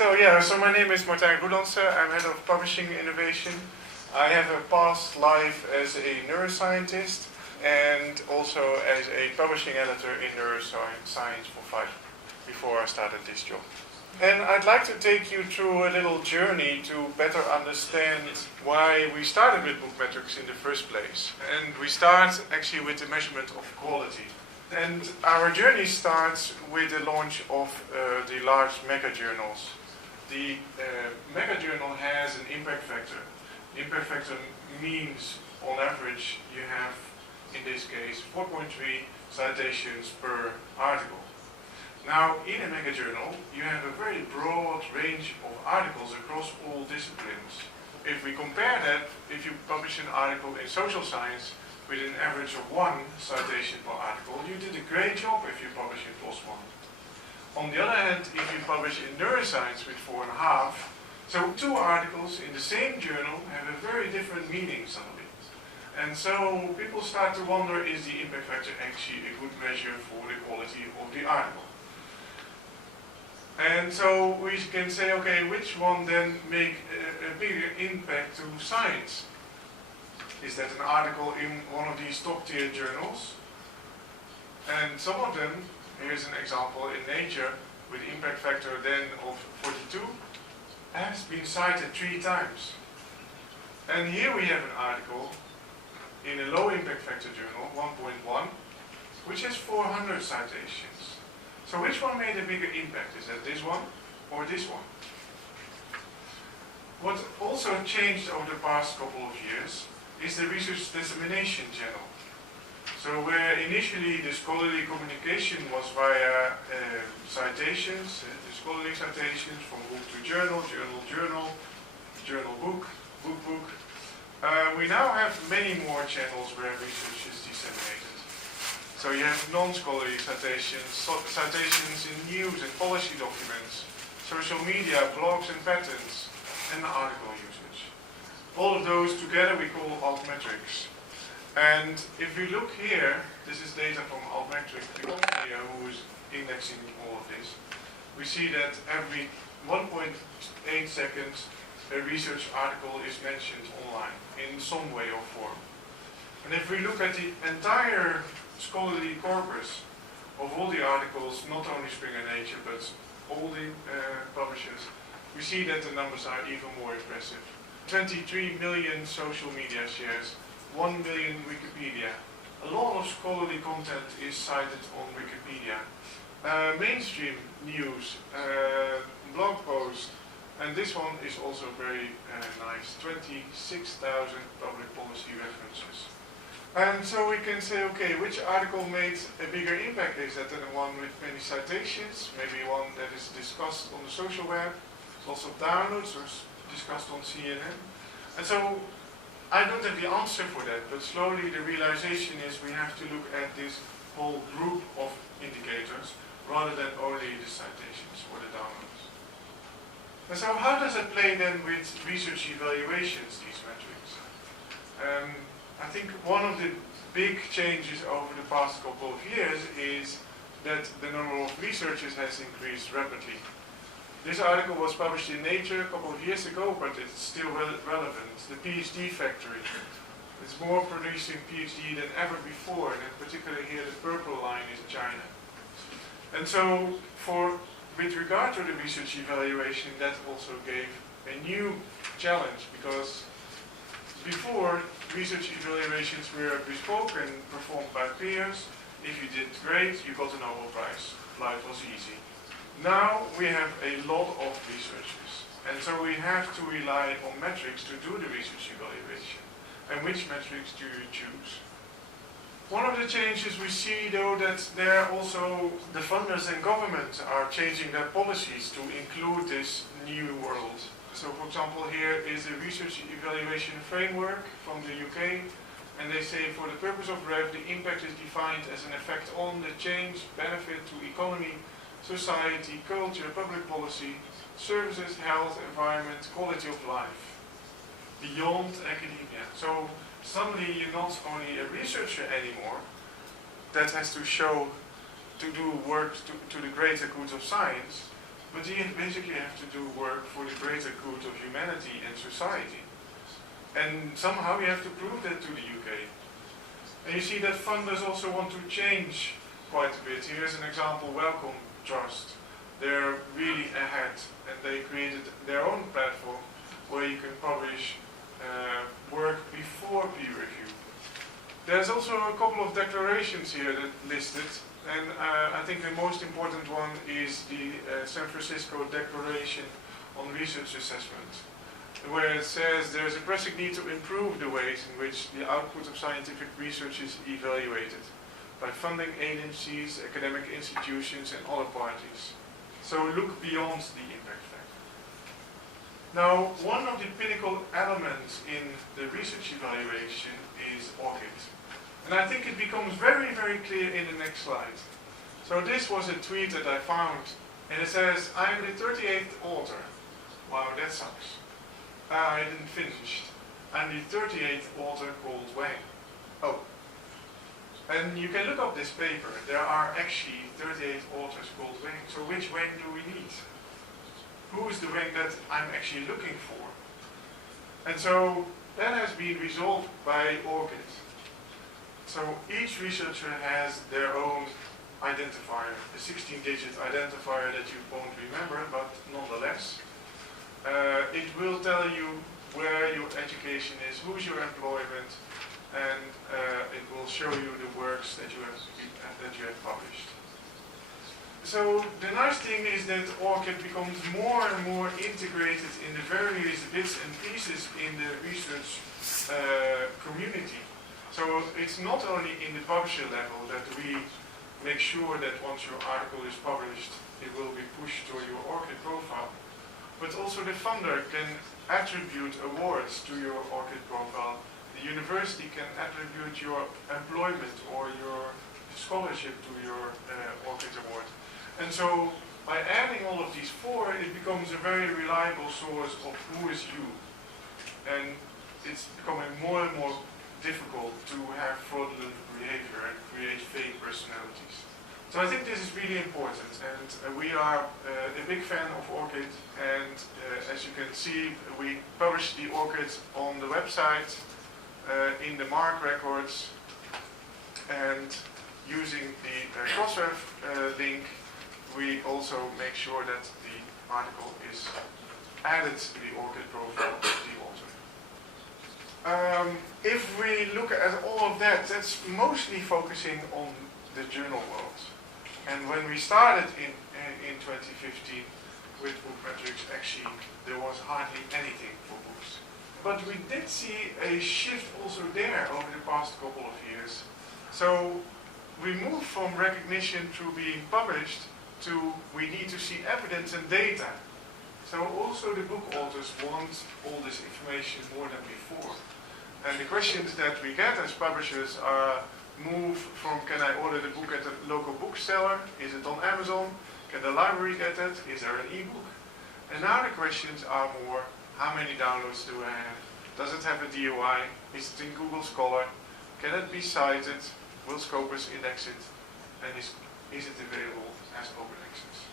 So my name is Martijn Roelandse. I'm head of publishing innovation. I have a past life as a neuroscientist and also as a publishing editor in neuroscience for 5 before I started this job. And I'd like to take you through a little journey to better understand why we started with Bookmetrix in the first place. And we start actually with the measurement of quality. And our journey starts with the launch of the large mega journals. The mega journal has an impact factor. The impact factor means, on average, you have, in this case, 4.3 citations per article. Now, in a mega journal, you have a very broad range of articles across all disciplines. If we compare that, if you publish an article in social science with an average of 1 citation per article, you did a great job if you publish in PLOS ONE. On the other hand, if you publish in neuroscience with 4.5, so 2 articles in the same journal have a very different meaning suddenly. And so people start to wonder, is the impact factor actually a good measure for the quality of the article? And so we can say, okay, which one then make a bigger impact to science? Is that an article in one of these top tier journals? And some of them, here's an example in Nature, with impact factor then of 42, has been cited 3 times. And here we have an article in a low impact factor journal, 1.1, which has 400 citations. So which one made a bigger impact? Is that this one or this one? What also changed over the past couple of years is the research dissemination channel. So where initially the scholarly communication was via citations, the scholarly citations from book to journal, journal, book, book. We now have many more channels where research is disseminated. So you have non-scholarly citations, citations in news and policy documents, social media, blogs and patents, and article usage. All of those together we call Altmetric. And if we look here, this is data from Altmetric, the company who is indexing all of this. We see that every 1.8 seconds a research article is mentioned online in some way or form. And if we look at the entire scholarly corpus of all the articles, not only Springer Nature, but all the publishers, we see that the numbers are even more impressive. 23 million social media shares, 1 million Wikipedia. A lot of scholarly content is cited on Wikipedia. Mainstream news, blog posts, and this one is also very nice, 26,000 public policy references. And so we can say, okay, which article made a bigger impact? Is that the one with many citations, maybe one that is discussed on the social web, lots of downloads, or discussed on CNN? And so I don't have the answer for that, but slowly the realization is we have to look at this whole group of indicators rather than only the citations or the downloads. And so how does it play then with research evaluations, these metrics? I think one of the big changes over the past couple of years is that the number of researchers has increased rapidly. This article was published in Nature a couple of years ago, but it's still relevant. The PhD factory. It's more producing PhD than ever before, and particularly here the purple line is China. And so with regard to the research evaluation, that also gave a new challenge, because before, research evaluations were bespoke and performed by peers. If you did great, you got a Nobel Prize. Life was easy. Now we have a lot of researchers, and so we have to rely on metrics to do the research evaluation. And which metrics do you choose? One of the changes we see, though, that there also the funders and governments are changing their policies to include this new world. So, for example, here is a research evaluation framework from the UK, and they say for the purpose of REV, the impact is defined as an effect on the change, benefit to economy, society, culture, public policy, services, health, environment, quality of life, beyond academia. So suddenly you're not only a researcher anymore that has to show to do work to the greater good of science, but you basically have to do work for the greater good of humanity and society. And somehow you have to prove that to the UK. And you see that funders also want to change quite a bit. Here's an example, Wellcome Trust. They're really ahead, and they created their own platform where you can publish work before peer review. There's also a couple of declarations here that listed, and I think the most important one is the San Francisco Declaration on Research Assessment, where it says there is a pressing need to improve the ways in which the output of scientific research is evaluated by funding agencies, academic institutions, and other parties. So look beyond the impact factor. Now, one of the pinnacle elements in the research evaluation is ORCID. And I think it becomes very, very clear in the next slide. So this was a tweet that I found, and it says, I am the 38th author. Wow, that sucks. I didn't finish. I'm the 38th author called Wang. Oh. And you can look up this paper. There are actually 38 authors called Wang. So which Wang do we need? Who is the Wang that I'm actually looking for? And so that has been resolved by ORCID. So each researcher has their own identifier, a 16-digit identifier that you won't remember, but nonetheless. It will tell you where your education is, who's your employment, and it will show you the works that you have published. So the nice thing is that ORCID becomes more and more integrated in the various bits and pieces in the research community. So it's not only in the publisher level that we make sure that once your article is published, it will be pushed to your ORCID profile, but also the funder can attribute awards to your ORCID profile. The university can attribute your employment or your scholarship to your ORCID award. And so by adding all of these four, it becomes a very reliable source of who is you. And it's becoming more and more difficult to have fraudulent behavior and create fake personalities. So I think this is really important, and we are a big fan of ORCID, and as you can see, we publish the ORCID on the website, in the MARC records, and using the Crossref link, we also make sure that the article is added to the ORCID profile of the author. If we look at all of that, that's mostly focusing on the journal world. And when we started in 2015 with Bookmetrix, actually there was hardly anything for books. But we did see a shift also there over the past couple of years. So we moved from recognition through being published to we need to see evidence and data. So also the book authors want all this information more than before. And the questions that we get as publishers are move from can I order the book at a local bookseller? Is it on Amazon? Can the library get it? Is there an ebook? And now the questions are more, how many downloads do I have? Does it have a DOI? Is it in Google Scholar? Can it be cited? Will Scopus index it? And is it available as open access?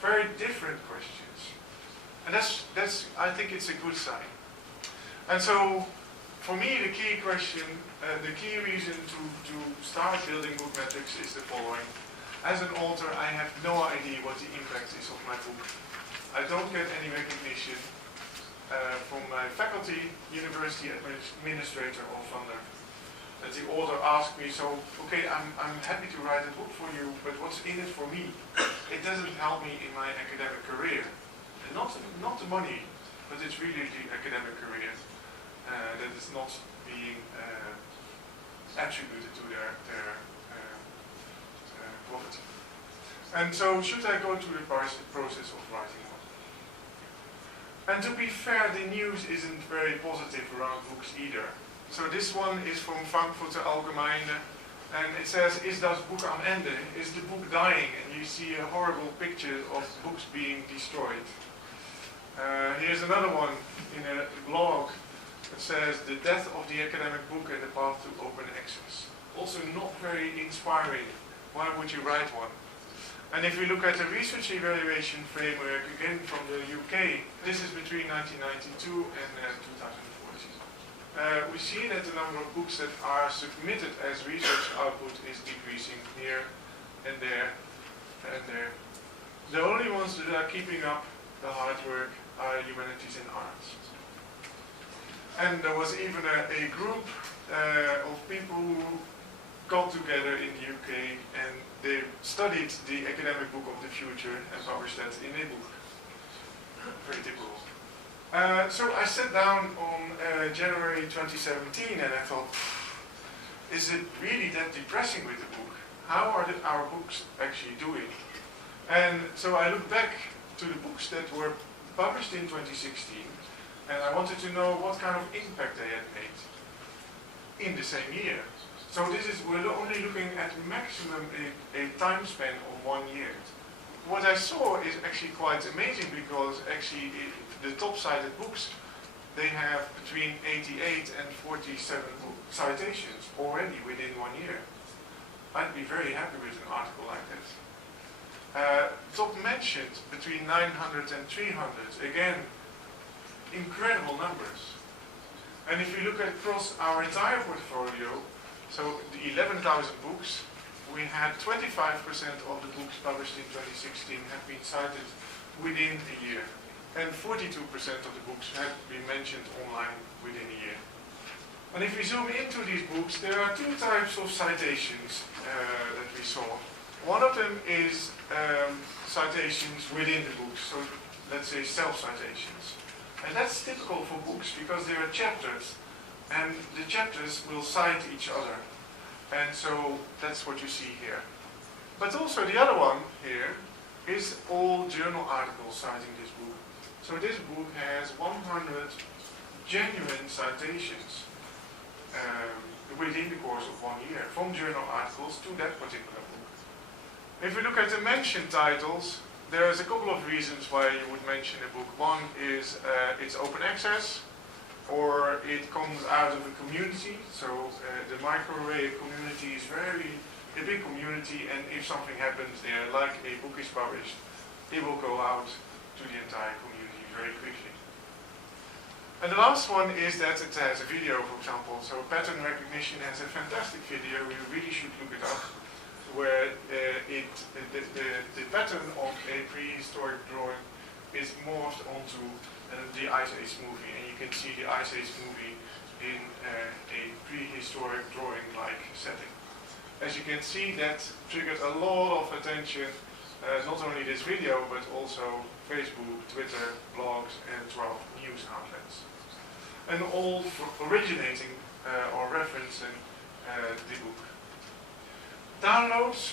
Very different questions. And that's I think it's a good sign. And so for me, the key question, the key reason to start building Bookmetrix is the following. As an author, I have no idea what the impact is of my book. I don't get any recognition from my faculty, university administrator or funder. That the author asked me, so, okay, I'm happy to write a book for you, but what's in it for me? It doesn't help me in my academic career. And not the money, but it's really the academic career. That is not being attributed to their profit. And so should I go through the process of writing one? And to be fair, the news isn't very positive around books either. So this one is from Frankfurter Allgemeine, and it says, is das Buch am Ende? Is the book dying? And you see a horrible picture of books being destroyed. Here's another one in a blog. It says, the death of the academic book and the path to open access. Also not very inspiring. Why would you write one? And if we look at the research evaluation framework, again from the UK, this is between 1992 and 2014. We see that the number of books that are submitted as research output is decreasing here and there and there. The only ones that are keeping up the hard work are humanities and arts. And there was even a group of people who got together in the UK and they studied the academic book of the future and published that in a book. Very typical. So I sat down on January 2017 and I thought, is it really that depressing with the book? How are our books actually doing? And so I looked back to the books that were published in 2016 and I wanted to know what kind of impact they had made in the same year. So we're only looking at maximum a time span of 1 year. What I saw is actually quite amazing because actually the top-cited books, they have between 88 and 47 citations already within 1 year. I'd be very happy with an article like this. Top mentioned between 900 and 300, again, incredible numbers. And if you look across our entire portfolio, so the 11,000 books, we had 25% of the books published in 2016 have been cited within a year. And 42% of the books have been mentioned online within a year. And if we zoom into these books, there are two types of citations that we saw. One of them is citations within the books, so let's say self-citations. And that's typical for books because there are chapters. And the chapters will cite each other. And so that's what you see here. But also the other one here is all journal articles citing this book. So this book has 100 genuine citations within the course of 1 year, from journal articles to that particular book. If we look at the mentioned titles, there's a couple of reasons why you would mention a book. One is it's open access, or it comes out of a community. So the microarray community is a big community, and if something happens there, like a book is published, it will go out to the entire community very quickly. And the last one is that it has a video, for example. So pattern recognition has a fantastic video, you really should look it up, where the pattern of a prehistoric drawing is morphed onto the Ice Age movie, and you can see the Ice Age movie in a prehistoric drawing-like setting. As you can see, that triggered a lot of attention, not only this video, but also Facebook, Twitter, blogs, and 12 news outlets. And all originating or referencing the book. Downloads,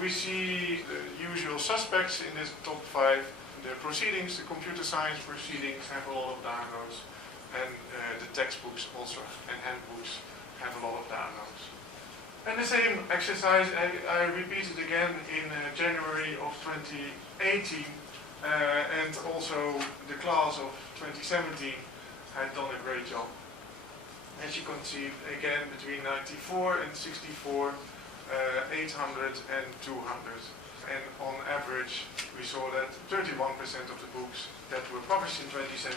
we see the usual suspects in this top 5. The proceedings, the computer science proceedings have a lot of downloads, and the textbooks also and handbooks have a lot of downloads. And the same exercise I repeated again in January of 2018, and also the class of 2017 had done a great job. As you can see, again between 94 and 64, 800 and 200. And on average, we saw that 31% of the books that were published in 2017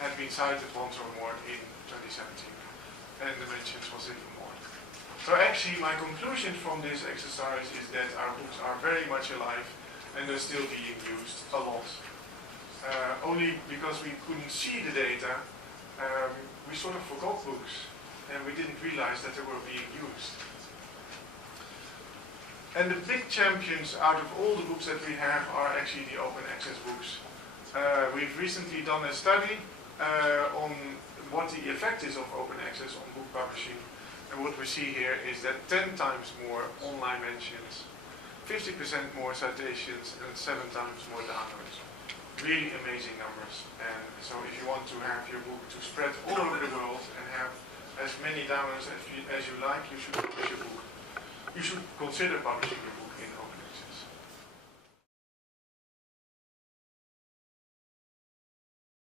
had been cited once or more in 2017. And the mentions was even more. So actually, my conclusion from this exercise is that our books are very much alive and they're still being used a lot. Only because we couldn't see the data, we sort of forgot books and we didn't realize that they were being used. And the big champions out of all the books that we have are actually the open access books. We've recently done a study on what the effect is of open access on book publishing. And what we see here is that 10 times more online mentions, 50% more citations, and 7 times more downloads. Really amazing numbers. And so if you want to have your book to spread all over the world and have as many downloads as you like, you should publish your book. You should consider publishing your book.